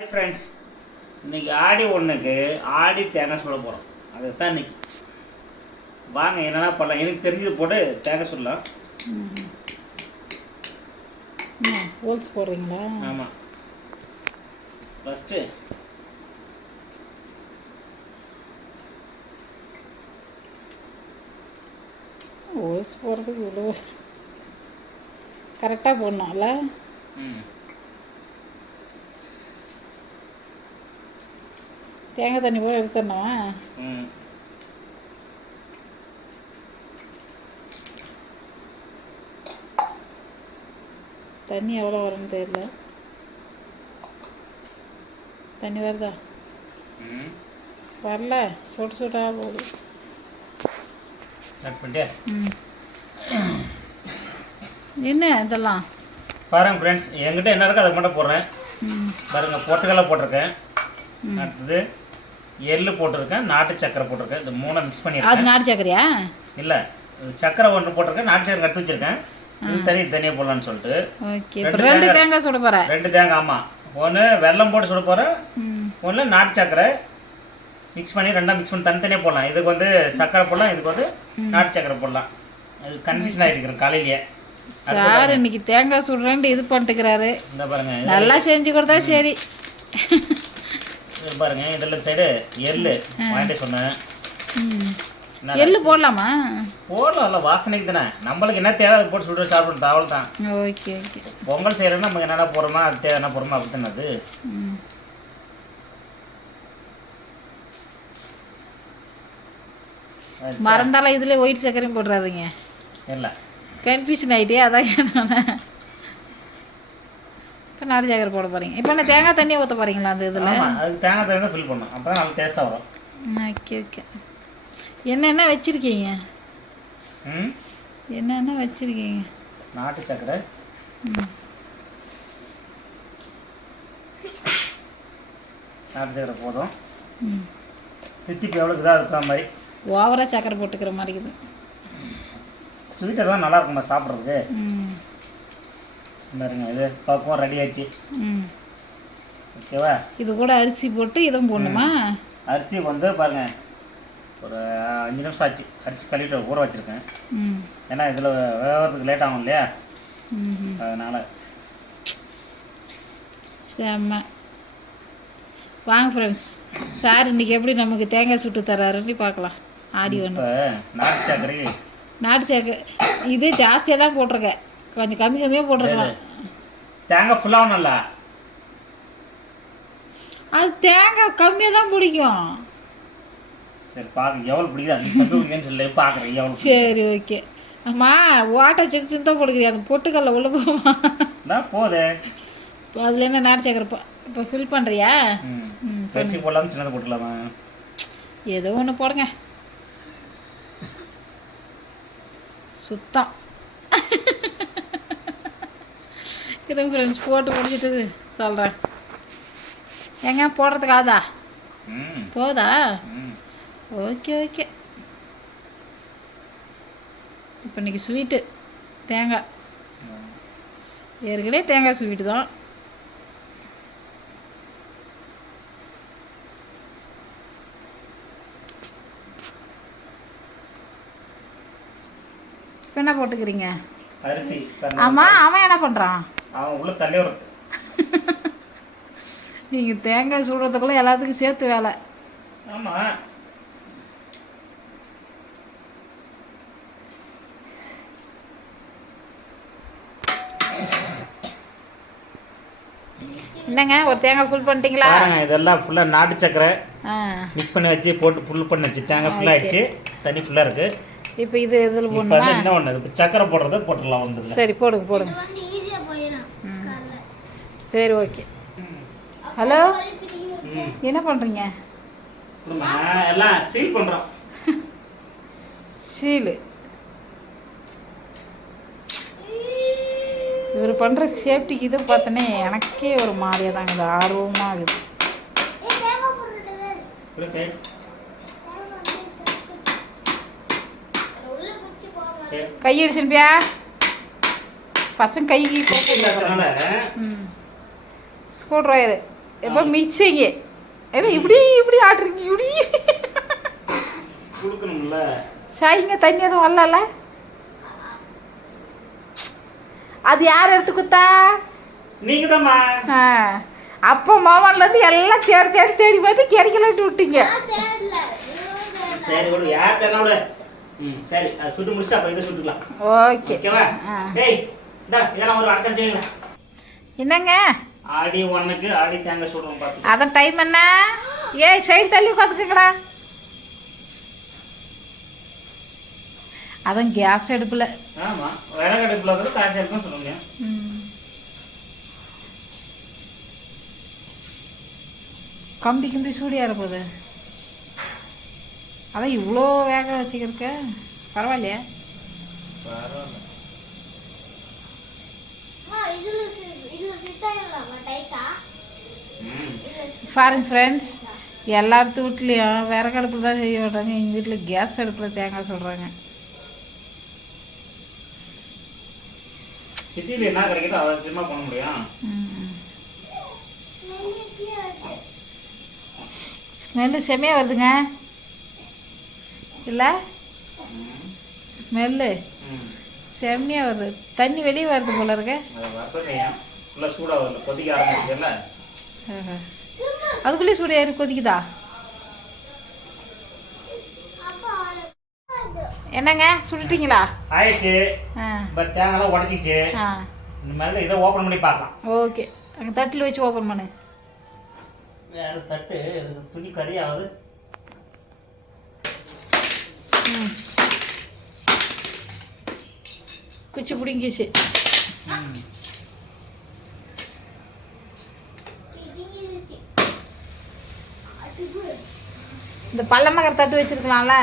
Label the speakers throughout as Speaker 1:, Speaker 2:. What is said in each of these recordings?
Speaker 1: Friends இன்னைக்கு ஆடி ஒன்றுக்கு ஆடி தேங்காய் சுட போகிறோம் அதுதான் இன்னைக்கு. வாங்க என்னென்ன பண்ணலாம். எனக்கு தெரிஞ்சது போட்டு தேங்காய் சுடலாம்.
Speaker 2: ஹோல்ஸ் போடுறீங்களா?
Speaker 1: ஆமாம் ஃபஸ்ட்டு
Speaker 2: ஹோல்ஸ் போடுறதுக்கு இவ்வளோ கரெக்டாக போடணும்ல?
Speaker 1: ம்.
Speaker 2: தேங்காய் தண்ணி போல எடுத்துடணுமா? தண்ணி எவ்வளோ வரும்னு தெரியல. தண்ணி வருதா?
Speaker 1: ம்.
Speaker 2: வரல. சுட சுடா போகுது. என்ன இதெல்லாம்?
Speaker 1: பாருங்க ஃப்ரெண்ட்ஸ் என்கிட்ட என்ன இருக்கோ அதை மட்டும் போடுறேன்.
Speaker 2: ம்.
Speaker 1: பாருங்க பொட்டுக்கடலை போட்டிருக்கேன். அடுத்தது எள்ளு போட்டிருக்கேன் நாட்டு சக்கரை போட்டிருக்கேன். இது மூணை மிக்ஸ்
Speaker 2: அது
Speaker 1: பண்ணியிருக்கேன்
Speaker 2: நாட்டு சக்கரையா?
Speaker 1: இல்லை சக்கரை ஒன்று போட்டிருக்கேன் நாட்டு சக்கரை கட்டு வச்சிருக்கேன். இது தனி தனியாக போடலான்னு சொல்லிட்டு. ரெண்டு தேங்காய்.
Speaker 2: சுட போகிறேன்
Speaker 1: ரெண்டு தேங்காய் ஆமாம் ஒன்று வெல்லம் போட்டு சுட போகிறேன்
Speaker 2: ம்.
Speaker 1: ஒன்று நாட்டு சக்கரை. மிக்ஸ் பண்ணி ரெண்டா மிக்ஸ் பண்ணி தனித்தனியாக போடலாம். இதுக்கு வந்து சக்கரை போடலாம் இதுக்கு வந்து நாட்டு சக்கரை போடலாம். அது கன்ஃபியூஷன் ஆகிட்டு இருக்கிறேன் காலையிலேயே.
Speaker 2: சார் இன்னைக்கு தேங்காய் சுடுறேன்ட்டு இது பண்ணிட்டுக்கிறாரு.
Speaker 1: இந்த பாருங்க இது-
Speaker 2: நல்லா செஞ்சு கொடுத்தா சரி.
Speaker 1: இது பாருங்க இதில் சைடு எள்ளு வாங்கிட்டு சொன்னேன்.
Speaker 2: எள்ளு போடலாமா?
Speaker 1: போடலாம்ல வாசனைக்கு தானே. நம்மளுக்கு என்ன தேவை அதை போட்டு சுட்டு சாப்பிட்டு அவ்வளோ தான்
Speaker 2: ஓகே ஓகே.
Speaker 1: பொங்கல் செய்கிறோன்னா நம்ம என்னென்ன போடுறோமோ அது தேவை என்ன போடுறோமோ அப்படி தானே அது.
Speaker 2: ம்.
Speaker 1: அது
Speaker 2: மறந்தாலும் இதுல ஒயிட் சர்க்கரையும் போட்டுறாதீங்க.
Speaker 1: இல்லை.
Speaker 2: கன்ஃபியூஷன் ஆகிட்டே அதான் இப்போ நாட்டு சக்கரை போட போகிறீங்க இப்போ என்ன தேங்காய் தண்ணியை ஊற்ற போகிறீங்களா அந்த இதில்?
Speaker 1: அதுக்கு தேங்காய் தண்ணி தான் ஃபில் பண்ணணும். அப்போ தான் நல்லா டேஸ்ட்டாக வரும்.
Speaker 2: ஓகே ஓகே என்னென்ன வச்சுருக்கீங்க?
Speaker 1: ம்?
Speaker 2: என்னென்ன வச்சுருக்கீங்க?
Speaker 1: நாட்டு சக்கரை.
Speaker 2: ம்.
Speaker 1: நாட்டு சக்கரை போதும்.
Speaker 2: ம்.
Speaker 1: தித்திப்பு எவ்வளோ இதாக இருக்கிற மாதிரி.
Speaker 2: ஓவராக சக்கரை போட்டுக்கிற மாதிரி இருக்குது.
Speaker 1: ஸ்வீட் எல்லாம் நல்லா இருக்குமா சாப்பிட்றதுக்கு.
Speaker 2: ம்.
Speaker 1: பாருங்க இது பக்குவம் ரெடி ஆச்சு
Speaker 2: ம்.
Speaker 1: ஓகேவா?
Speaker 2: இது கூட அரிசி போட்டு இதுவும் போடணுமா?
Speaker 1: அரிசி வந்து பாருங்க ஒரு அஞ்சு நிமிஷம் ஆச்சு. அரிசி கழுவிட்டு ஊற வச்சுருக்கேன்.
Speaker 2: ம்.
Speaker 1: ஏன்னா இதில் வேகிறதுக்கு லேட் ஆகும் இல்லையா? அதனால்.
Speaker 2: செம்ம. வாங்க ஃப்ரெண்ட்ஸ் சார் இன்னைக்கு எப்படி நமக்கு தேங்காய் சுட்டு தர்றாருன்னு பார்க்கலாம். ஆடி ஒன்று
Speaker 1: நாட்டு சக்கரை
Speaker 2: நாட்டு சக்கரை இது ஜாஸ்தியாக தான் போட்டிருக்கேன். கொஞ்சம் கம்மி கம்மியாக போட்டிருக்கலாம்
Speaker 1: தேங்காய் ஃபுல்லாகணும்ல
Speaker 2: அது தேங்காய் கம்மியாக தான் பிடிக்கும்.
Speaker 1: சரி பார்க்க எவ்வளோ பிடிக்குது சொல்லி பார்க்குறேன் எவ்வளோ
Speaker 2: சரி ஓகே. அம்மா ஓட்டை சின்ன சின்ன தான் போடுக்கிறியா? அந்த பொட்டுக்கல்ல உள்ள போமா?
Speaker 1: தான் போகுது
Speaker 2: இப்போ அதில் என்ன நாட்டு சக்கரை இப்போ ஃபில் பண்ணுறியா
Speaker 1: பெருசு போடலாமா சின்னது போட்டுக்கலாமா?
Speaker 2: ஏதோ ஒன்று போடுங்க. சுத்தம். இருங்க ஃப்ரெண்ட்ஸ் போட்டு முடிச்சிட்டு சொல்கிறேன் ஏங்க போடுறதுக்கு ஆதா? போதா? Okay okay. இப்போ இன்னைக்கு ஸ்வீட்டு தேங்காய். ஏற்கனவே தேங்காய் ஸ்வீட்டு தான். இப்போ என்ன போட்டுக்கிறீங்க?
Speaker 1: அரிசி.
Speaker 2: ஆமாம் அவன் என்ன பண்ணுறான்
Speaker 1: அவன் உள்ள தள்ளி வருது
Speaker 2: நீங்கள் தேங்காய் சுடுறதுக்குள்ள எல்லாத்துக்கும் சேர்த்து வேலை.
Speaker 1: ஆமாம்
Speaker 2: என்னங்க ஒரு தேங்காய் ஃபுல் பண்ணிட்டீங்களா?
Speaker 1: இதெல்லாம் ஃபுல்லாக நாட்டு சக்கரை மிக்ஸ் பண்ணி வச்சு போட்டு ஃபுல் பண்ணி வச்சு தேங்காய் ஃபுல்லாக ஆயிடுச்சு. தண்ணி ஃபுல்லாக இருக்கு.
Speaker 2: இப்போ இது இதில் போடணுமா
Speaker 1: என்ன ஒன்று சக்கரை போடுறத போட்டுடலாம் வந்து
Speaker 2: சரி போடுங்க போடுங்க. சரி ஓகே. ஹலோ? என்ன பண்ணுறீங்க
Speaker 1: எல்லாம் சீல் பண்ணுறோம்
Speaker 2: சீலு. இவர் பண்ணுற சேஃப்டிக்கு இது பார்த்தனே எனக்கே ஒரு மாதிரியாக தாங்க இது ஆர்வமாக இருக்குது. கையடிச்சுப்பியா பசங்க
Speaker 1: அதனால
Speaker 2: ம். ஸ்க்ரூ ட்ரைவரு எப்போ மிக்சிங்க ஏன்னா இப்படி இப்படி ஆடுறீங்க இப்படி
Speaker 1: கொடுக்கணும்ல.
Speaker 2: சாய்ங்க தண்ணி எதுவும் வரல அது யார் எடுத்து குத்தா?
Speaker 1: நீங்க தாம்மா
Speaker 2: ஆ. அப்போ மாமன்லேருந்து எல்லாம் தேடி தேடி தேடி பார்த்து கிடைக்கலன்ட்டு விட்டீங்க.
Speaker 1: சரி விடு. யார் தானே விடு. ம் சரி. அது சுட்டு முடிச்சா அப்போ இதை சுட்டுக்கலாம்.
Speaker 2: ஓகே.
Speaker 1: ஓகேவா?
Speaker 2: ஆ.
Speaker 1: டேய் இந்தா இதெல்லாம் ஒரு அரைச்சா செய்யுங்க.
Speaker 2: என்னங்க?
Speaker 1: ஆடி ஒன்றுக்கு ஆடி தேங்காய் சுடுறோம் பார்த்து
Speaker 2: அதான் டைம் என்ன? ஏய் சைடு தள்ளி உட்காந்துக்கங்கடா அதான் கேஸ் அடுப்பில்.
Speaker 1: ஆமாம் விறகு அடுப்பில் வந்து காய்ச்சல் இருக்குன்னு சொல்லுங்க.
Speaker 2: கம்பி கம்பி சூடியார போகுது அதான் இவ்வளோ வேக வச்சுக்கிறக்க பரவாயில்லையா?
Speaker 1: பரவாயில்ல.
Speaker 2: பாருங்க ஃப்ரெண்ட்ஸ் எல்லாத்து வீட்லேயும் விறகு அடுப்பில் தான் செய்ய விடுறாங்க எங்கள் வீட்டில் கேஸ் அடுப்பில் தேங்காய் சொல்கிறாங்க
Speaker 1: சிட்டியில் என்ன கிடைக்குதோ அதை சும்மா பண்ண முடியும்.
Speaker 2: ஸ்மெல்லு செம்மையாக வருதுங்க. இல்லை? ஸ்மெல்லு. செம்மையாக வருது. தண்ணி வெளியே வருது போல இருக்க.
Speaker 1: சூடாக வருது கொதிக்க ஆரம்பிச்சுல
Speaker 2: சூடு ஏறி கொதிக்குதா? என்னங்க? சுட்டுட்டீங்களா?
Speaker 1: ஆயிடுச்சு. இப்போ தேங்காய்லாம் உடச்சிச்சு. இந்த மாதிரி இதை ஓப்பன் பண்ணி பார்க்கலாம்.
Speaker 2: ஓகே. அங்கே தட்டில் வச்சு ஓப்பன் பண்ணு.
Speaker 1: வேறு தட்டு துணி கறி ஆகுது
Speaker 2: ம். குச்சி பிடிங்கிச்சு. இந்த பள்ளமகர தட்டு வச்சிருக்கலாம்ல.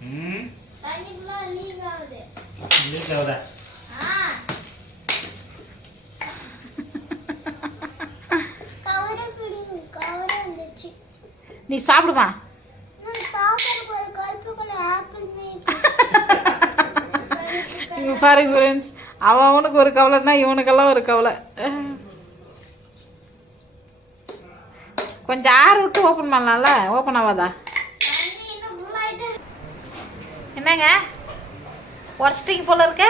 Speaker 1: ம். லீக் ஆகுதா.
Speaker 2: நீ சாப்பிடுமா? பாருங்க ஃப்ரெண்ட்ஸ் அவன் அவனுக்கு ஒரு கவலைன்னா இவனுக்கெல்லாம் ஒரு கவலை. கொஞ்சம் ஆறு விட்டு ஓப்பன் பண்ணலாம்ல? ஓப்பன் ஆகாதா? என்னங்க? உடச்சிட்டிங்க போல இருக்க?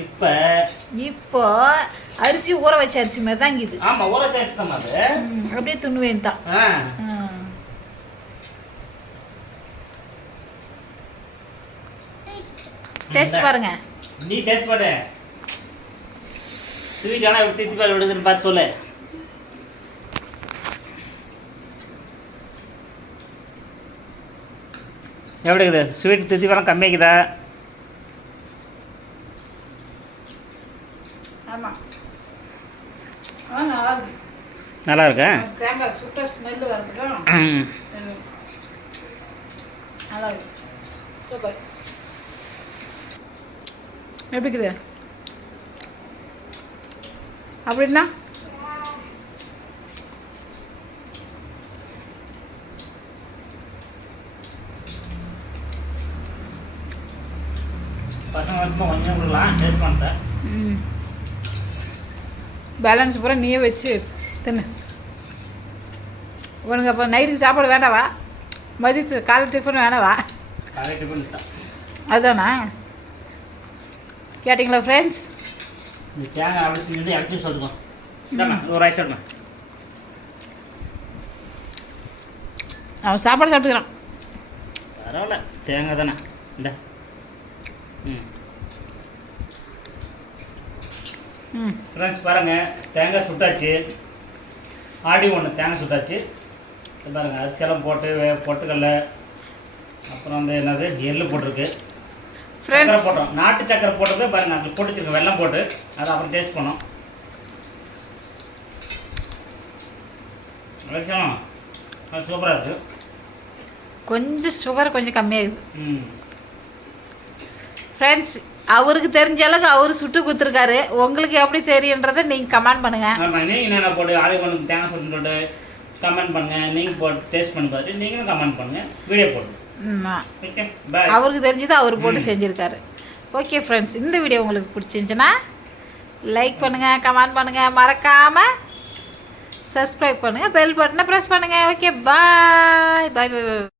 Speaker 1: இப்போ
Speaker 2: இப்போ அரிசி ஊற வச்ச அரிசி மாதிரி தான் இது
Speaker 1: ஆமாம் ஊற டேஸ்ட் தான் அது.
Speaker 2: அப்படியே துண்ணுவேன் தான்
Speaker 1: ஆ
Speaker 2: டேஸ்ட் பாருங்க.
Speaker 1: நீ டேஸ்ட் பண்ணு. ஸ்வீட் ஆனால் எப்படி தித்தி பால் விடுதுன்னு பார்த்து சொல்லு. எப்படி இருக்குது? ஸ்வீட் தித்தி பாலம் கம்மியாக்குதா
Speaker 2: நல்லா இருக்கு.
Speaker 1: நல்லா இருக்கா
Speaker 2: தேங்காய் சுட்ட ஸ்மெல்லு வரதுக்கும்
Speaker 1: ம்.
Speaker 2: நல்லா இருக்கு சூப்பர் எப்படி இருக்குது? அப்படின்னா பேலன்ஸ் பூரா நீயே வச்சு தின்னு. உனக்கு அப்போ நைட்டுக்கு சாப்பாடு வேண்டாவா? மதியத்து காலை டிஃபன்
Speaker 1: தான்
Speaker 2: அதுதானா? கேட்டிங்களா ஃப்ரெண்ட்ஸ்
Speaker 1: இந்த தேங்காய் அப்படி செஞ்சு அடிச்சு சொல்லுவோம் இதாம்மா இது ஒரு ஐஸ் எடுமா
Speaker 2: அவன் சாப்பாடு சாப்பிட்டுக்கிறான்.
Speaker 1: பரவாயில்ல தேங்காய் தானே. இந்த. ம். ஃப்ரெண்ட்ஸ் பாருங்கள் தேங்காய் சுட்டாச்சு. ஆடி ஒன்று தேங்காய் சுட்டாச்சு. பாருங்கள் அரிசியெல்லாம் போட்டு பொட்டுக்கடல அப்புறம் வந்து என்னது எள்ளு போட்டிருக்கு. சக்கரை போட்டோம். நாட்டு சக்கரை போட்டது பாருங்கள் அதில் போட்டு வச்சிருக்கோம் வெல்லம் போட்டு. அதை அப்புறம் டேஸ்ட் பண்ணோம். சூப்பராக இருக்குது
Speaker 2: கொஞ்சம் சுகர் கொஞ்சம் கம்மியாகுது
Speaker 1: ம்.
Speaker 2: ஃப்ரெண்ட்ஸ் அவருக்கு தெரிஞ்ச அளவுக்கு அவர் சுட்டு கொடுத்துருக்காரு. உங்களுக்கு எப்படி தெரியுன்றதை நீங்கள் கமெண்ட் பண்ணுங்க.
Speaker 1: ஆமாம் நீங்கள் என்னென்ன போட்டு ஆடி ஒன்று தேங்காய் சுட்டுன்னு போட்டு கமெண்ட் பண்ணுங்கள் நீங்கள் போட்டு டேஸ்ட் பண்ணி பார்த்துட்டு நீங்களும் கமெண்ட் பண்ணுங்கள் வீடியோ போடுங்க.
Speaker 2: அவருக்கு தெரிஞ்சது அவர் போட்டு. செஞ்சுருக்காரு. ஓகே ஃப்ரெண்ட்ஸ் இந்த வீடியோ உங்களுக்கு பிடிச்சிருந்துச்சுன்னா லைக் பண்ணுங்கள் கமெண்ட் பண்ணுங்கள் மறக்காமல் சப்ஸ்கிரைப் பண்ணுங்கள் பெல் பட்டனை ப்ரெஸ் பண்ணுங்கள் ஓகே பாய் பாய் பாய்